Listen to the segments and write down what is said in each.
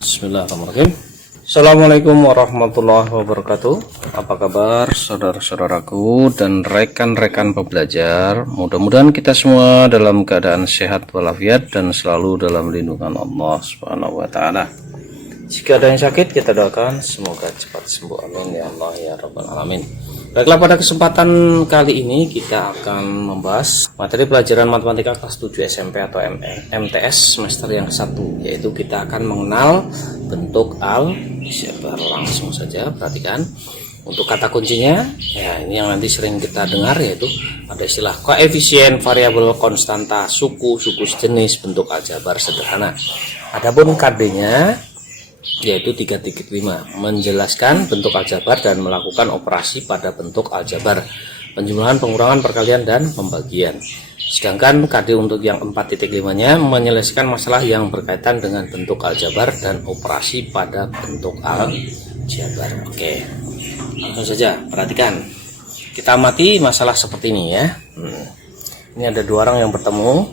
Bismillahirrahmanirrahim. Assalamualaikum warahmatullahi wabarakatuh. Apa kabar saudara-saudaraku dan rekan-rekan pembelajar? Mudah-mudahan kita semua dalam keadaan sehat walafiat dan selalu dalam lindungan Allah Subhanahu wa taala. Jika ada yang sakit, kita doakan semoga cepat sembuh, amin ya Allah ya rabbal alamin. Baiklah, pada kesempatan kali ini kita akan membahas materi pelajaran matematika kelas 7 SMP atau MTS semester yang ke-1, yaitu kita akan mengenal bentuk aljabar. Langsung saja perhatikan untuk kata kuncinya. Ya, ini yang nanti sering kita dengar, yaitu ada istilah koefisien, variabel, konstanta, suku sejenis, bentuk aljabar sederhana. Adapun KD-nya yaitu 3.5, menjelaskan bentuk aljabar dan melakukan operasi pada bentuk aljabar, penjumlahan, pengurangan, perkalian, dan pembagian. Sedangkan KD untuk yang 4.5-nya menyelesaikan masalah yang berkaitan dengan bentuk aljabar dan operasi pada bentuk aljabar. Oke, langsung saja perhatikan. Kita amati masalah seperti ini ya. Ini ada dua orang yang bertemu.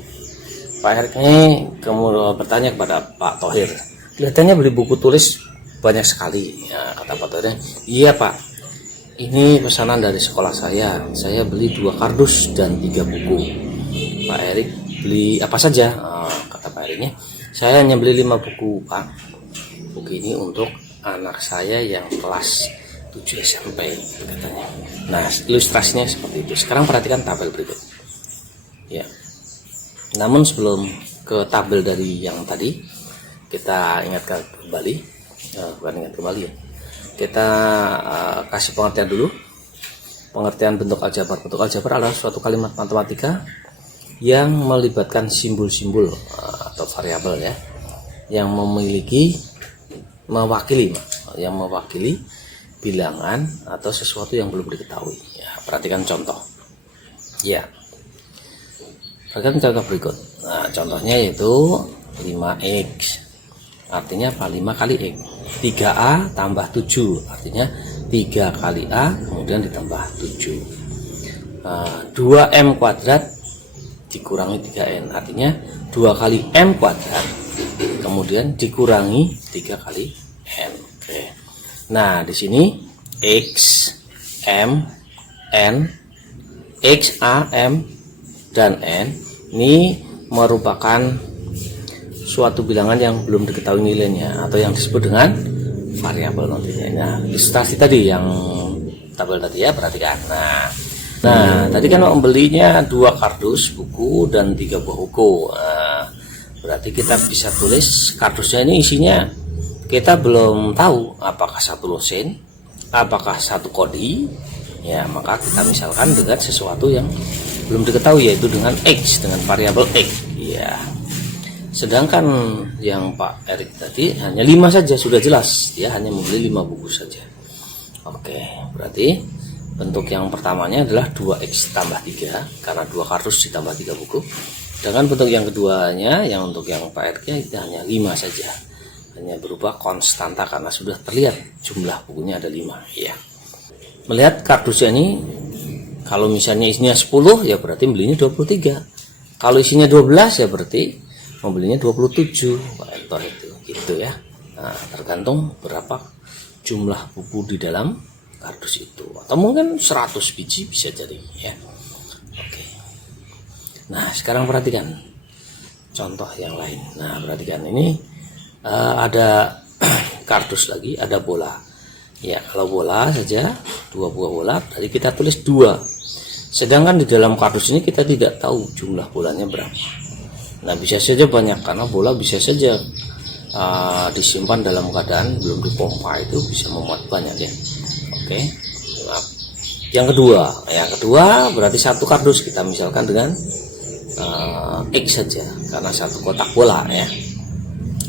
Pak Erik ini kemudian bertanya kepada Pak Thohir, kelihatannya beli buku tulis banyak sekali. Ya, kata Pak Thohir, iya Pak, ini pesanan dari sekolah saya beli 2 kardus dan 3 buku. Pak Erik, beli apa saja? Kata Pak Eriknya, saya hanya beli 5 buku Pak. Buku ini untuk anak saya yang kelas 7 SMP katanya. Nah, ilustrasinya seperti itu. Sekarang perhatikan tabel berikut ya. Namun sebelum ke tabel dari yang tadi, kita ingatkan kembali, ya. Kita kasih pengertian dulu. Pengertian bentuk aljabar. Bentuk aljabar adalah suatu kalimat matematika yang melibatkan simbol-simbol atau variabel ya, yang mewakili bilangan atau sesuatu yang belum diketahui. Ya, perhatikan contoh. Ya, perhatikan contoh berikut. Nah, contohnya yaitu 5x. Artinya apa? 5 kali X. 3A tambah 7. Artinya 3 kali A kemudian ditambah 7. 2M kuadrat dikurangi 3N. Artinya 2 kali M kuadrat kemudian dikurangi 3 kali N. Oke. Nah, di sini X, M, N, X, A, M, dan N ini merupakan suatu bilangan yang belum diketahui nilainya atau yang disebut dengan variabel nantinya. Nah, ilustrasi tadi yang tabel tadi ya, perhatikan. Nah, tadi kan membelinya 2 kardus buku dan 3 buah buku. Nah, berarti kita bisa tulis kardusnya ini isinya kita belum tahu apakah 1 losen, apakah 1 kodi. Ya, maka kita misalkan dengan sesuatu yang belum diketahui, yaitu dengan X, dengan variabel X. Ya. Sedangkan yang Pak Erik tadi hanya 5 saja, sudah jelas dia hanya membeli 5 buku saja. Oke, berarti bentuk yang pertamanya adalah 2x tambah 3 karena 2 kardus ditambah 3 buku. Sedangkan bentuk yang keduanya, yang untuk yang Pak Eriknya hanya 5 saja, hanya berubah konstanta karena sudah terlihat jumlah bukunya ada 5 ya. Melihat kardusnya ini, kalau misalnya isinya 10 ya berarti belinya 23. Kalau isinya 12 ya berarti membelinya 27 Pak itu gitu ya. Nah, tergantung berapa jumlah buku di dalam kardus itu, atau mungkin 100 biji bisa jadi ya. Oke. Nah, sekarang perhatikan contoh yang lain. Nah, perhatikan ini ada kardus lagi, ada bola. Ya, kalau bola saja 2 buah bola, tadi kita tulis 2. Sedangkan di dalam kardus ini kita tidak tahu jumlah bolanya berapa. Nah, bisa saja banyak karena bola bisa saja disimpan dalam keadaan belum dipompa, itu bisa memuat banyak ya. Oke. Nah, yang kedua berarti 1 kardus kita misalkan dengan X saja karena 1 kotak bola ya.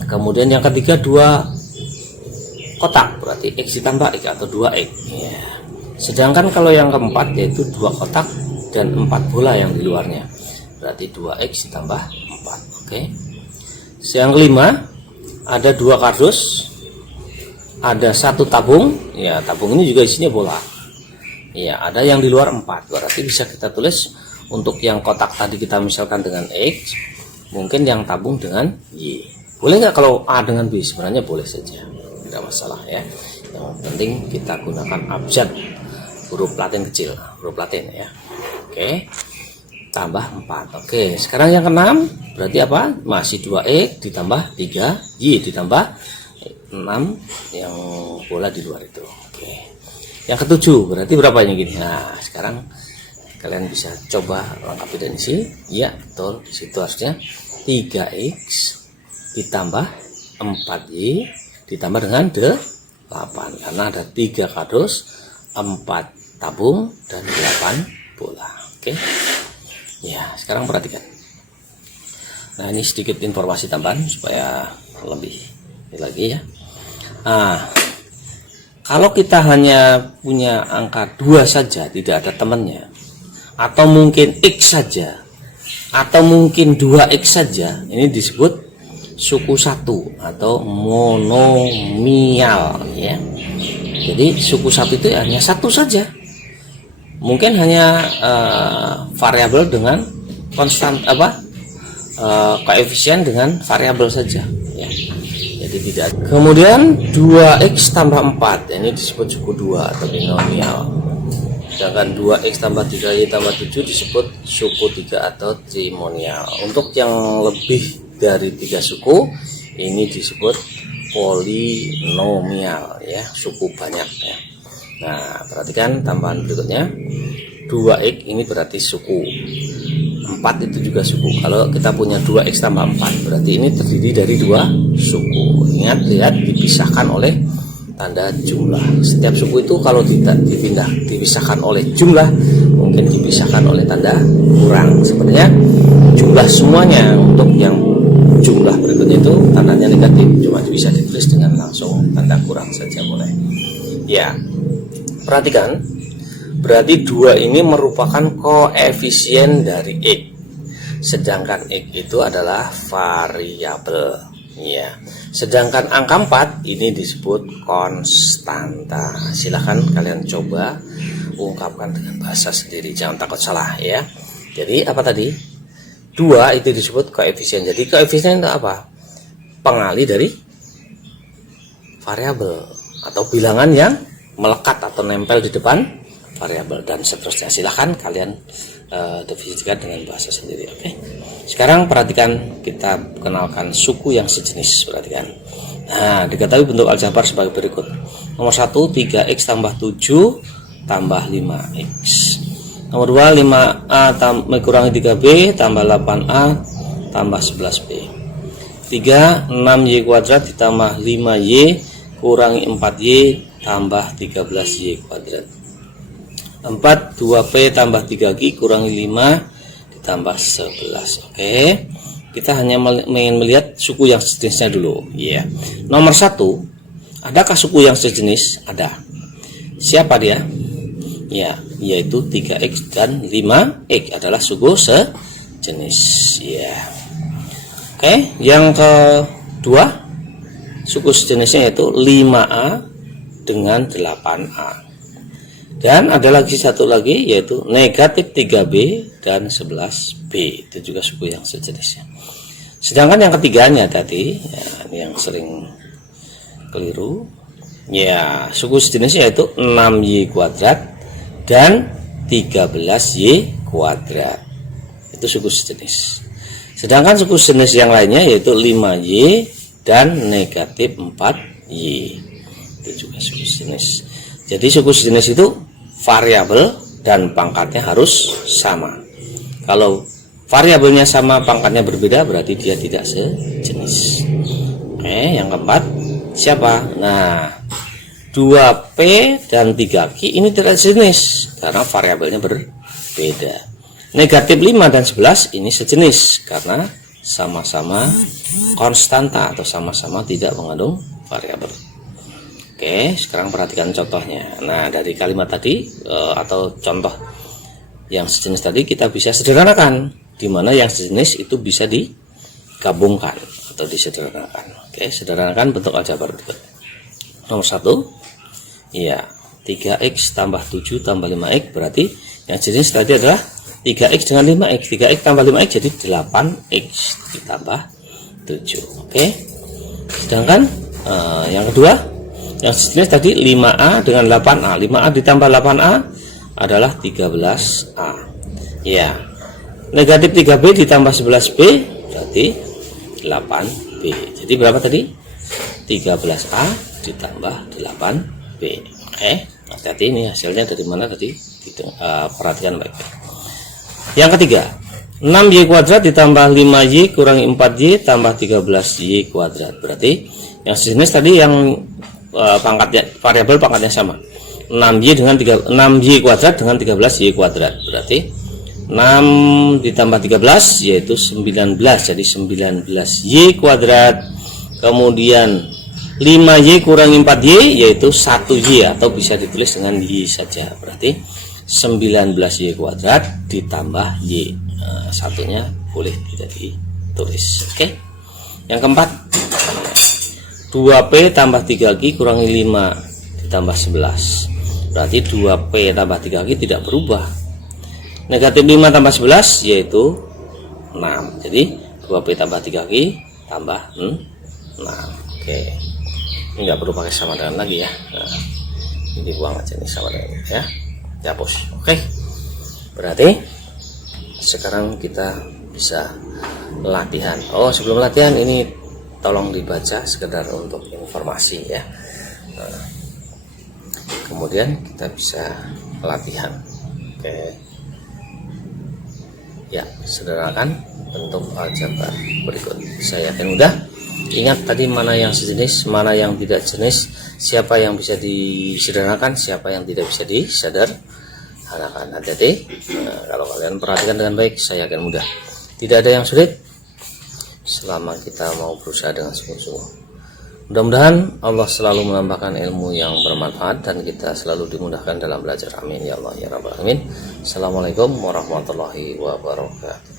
Kemudian yang ketiga 2 kotak berarti X ditambah X atau 2X ya. Sedangkan kalau yang keempat yaitu 2 kotak dan 4 bola yang di luarnya, berarti 2X ditambah 4. Oke. Yang kelima ada 2 kardus, ada 1 tabung ya, tabung ini juga isinya bola ya, ada yang di luar 4, berarti bisa kita tulis untuk yang kotak tadi kita misalkan dengan X, mungkin yang tabung dengan Y. Boleh nggak kalau A dengan B? Sebenarnya boleh saja, tidak masalah ya. Yang penting kita gunakan abjad, huruf Latin kecil, huruf Latin ya. Oke, tambah 4. Oke, sekarang yang keenam berarti apa? Masih 2X ditambah 3Y ditambah 6 yang bola di luar itu. Oke, yang ketujuh berarti berapa ini gini? Nah, sekarang kalian bisa coba lengkapi dari sini. Ya, betul. Di situ harusnya 3X ditambah 4Y ditambah dengan 8 karena ada 3 kardus, 4 tabung dan 8 bola. Oke. Ya, sekarang perhatikan. Nah, ini sedikit informasi tambahan supaya lebih lagi ya. Nah, kalau kita hanya punya angka 2 saja, tidak ada temannya, atau mungkin X saja, atau mungkin 2X saja, ini disebut suku 1 atau monomial ya. Jadi suku 1 itu hanya satu saja, mungkin hanya variabel dengan konstan koefisien dengan variabel saja ya. Jadi tidak. Kemudian 2X tambah 4 ini disebut suku 2 atau binomial. Sedangkan 2X tambah 3Y tambah 7 disebut suku 3 atau trimonial. Untuk yang lebih dari 3 suku ini disebut polinomial ya, suku banyak ya. Nah, perhatikan tambahan berikutnya. 2X ini berarti suku, 4 itu juga suku. Kalau kita punya 2X tambah 4 berarti ini terdiri dari 2 suku. Ingat, lihat dipisahkan oleh tanda jumlah. Setiap suku itu kalau dipisahkan oleh jumlah, mungkin dipisahkan oleh tanda kurang. Sebenarnya jumlah semuanya untuk yang jumlah berikutnya itu tandanya negatif, cuma bisa ditulis dengan langsung tanda kurang saja boleh. Ya, perhatikan, berarti 2 ini merupakan koefisien dari X, sedangkan X itu adalah variabel. Ya, sedangkan angka 4 ini disebut konstanta. Silahkan kalian coba ungkapkan dengan bahasa sendiri, jangan takut salah ya. Jadi apa tadi? 2 itu disebut koefisien. Jadi koefisien itu apa? Pengali dari variabel atau bilangan yang melekat atau nempel di depan variabel dan seterusnya. Silahkan kalian definisikan dengan bahasa sendiri. Oke. Sekarang perhatikan, kita kenalkan suku yang sejenis. Perhatikan. Nah, diketahui bentuk aljabar sebagai berikut. Nomor 1, 3X tambah 7 tambah 5X. Nomor 2, 5A kurangi 3B tambah 8A tambah 11B. 3, 6Y kuadrat ditambah 5Y kurangi 4Y tambah 13Y kuadrat. 4, 2P tambah 3Q kurangi 5 ditambah 11. Oke, kita hanya ingin melihat suku yang sejenisnya dulu ya. Nomor 1, adakah suku yang sejenis? Ada. Siapa dia? Ya, yaitu 3X dan 5X adalah suku sejenis ya. Oke, yang kedua suku sejenisnya yaitu 5A dengan 8A. Dan ada lagi satu lagi yaitu negatif 3B dan 11B, itu juga suku yang sejenisnya. Sedangkan yang ketiganya tadi ya, ini yang sering keliru ya, suku sejenisnya yaitu 6Y kuadrat dan 13Y kuadrat, itu suku sejenis. Sedangkan suku sejenis yang lainnya yaitu 5Y dan negatif 4Y, itu juga suku sejenis. Jadi suku sejenis itu variabel dan pangkatnya harus sama. Kalau variabelnya sama, pangkatnya berbeda, berarti dia tidak sejenis. Oke, yang keempat siapa? Nah, 2P dan 3Q ini tidak sejenis karena variabelnya berbeda. Negatif 5 dan 11 ini sejenis karena sama-sama konstanta atau sama-sama tidak mengandung variabel. Oke, sekarang perhatikan contohnya. Nah, dari kalimat tadi atau contoh yang sejenis tadi kita bisa sederhanakan, di mana yang sejenis itu bisa digabungkan atau disederhanakan. Oke, sederhanakan bentuk aljabar berikut. Nomor 1, ya, 3X tambah 7 tambah 5X, berarti yang jenis tadi adalah 3X dengan 5X. 3X tambah 5X jadi 8X ditambah 7. Oke. Sedangkan yang kedua, yang sejenis tadi 5A dengan 8A. 5A ditambah 8A adalah 13A. Ya. Negatif 3B ditambah 11B berarti 8B. Jadi berapa tadi? 13A ditambah 8B. Oke. Hati-hati, ini hasilnya dari mana tadi? Perhatikan baik-baik. Yang ketiga, 6Y kuadrat ditambah 5Y kurangi 4Y tambah 13Y kuadrat. Berarti yang sejenis tadi yang pangkatnya, variabel pangkatnya sama. 6Y kuadrat dengan 13Y kuadrat. Berarti 6 ditambah 13 yaitu 19. Jadi 19Y kuadrat. Kemudian 5Y kurangi 4Y yaitu 1Y, atau bisa ditulis dengan Y saja. Berarti 19Y kuadrat ditambah Y. Satunya boleh tidak ditulis. Oke. Yang keempat, 2P tambah 3Q kurangi 5 ditambah 11. Berarti 2P tambah 3Q tidak berubah. Negatif 5 tambah 11 yaitu 6. Jadi 2P tambah 3Q tambah 6. Oke. Ini nggak perlu pakai sama dengan lagi ya. Nah, ini dibuang aja nih sama dengan ya. Dihapus. Oke. Berarti sekarang kita bisa latihan. Oh, sebelum latihan ini tolong dibaca sekedar untuk informasi ya. Nah, kemudian kita bisa latihan. Oke. Ya, sederhanakan bentuk aljabar berikut. Saya yakin udah. Ingat tadi mana yang sejenis, mana yang tidak jenis, siapa yang bisa disederhanakan, siapa yang tidak bisa disederhanakan. Hati-hati. Nah, kalau kalian perhatikan dengan baik, saya yakin mudah. Tidak ada yang sulit selama kita mau berusaha dengan sungguh-sungguh. Mudah-mudahan Allah selalu menambahkan ilmu yang bermanfaat dan kita selalu dimudahkan dalam belajar. Amin ya Allah ya Rabbal Alamin. Assalamualaikum warahmatullahi wabarakatuh.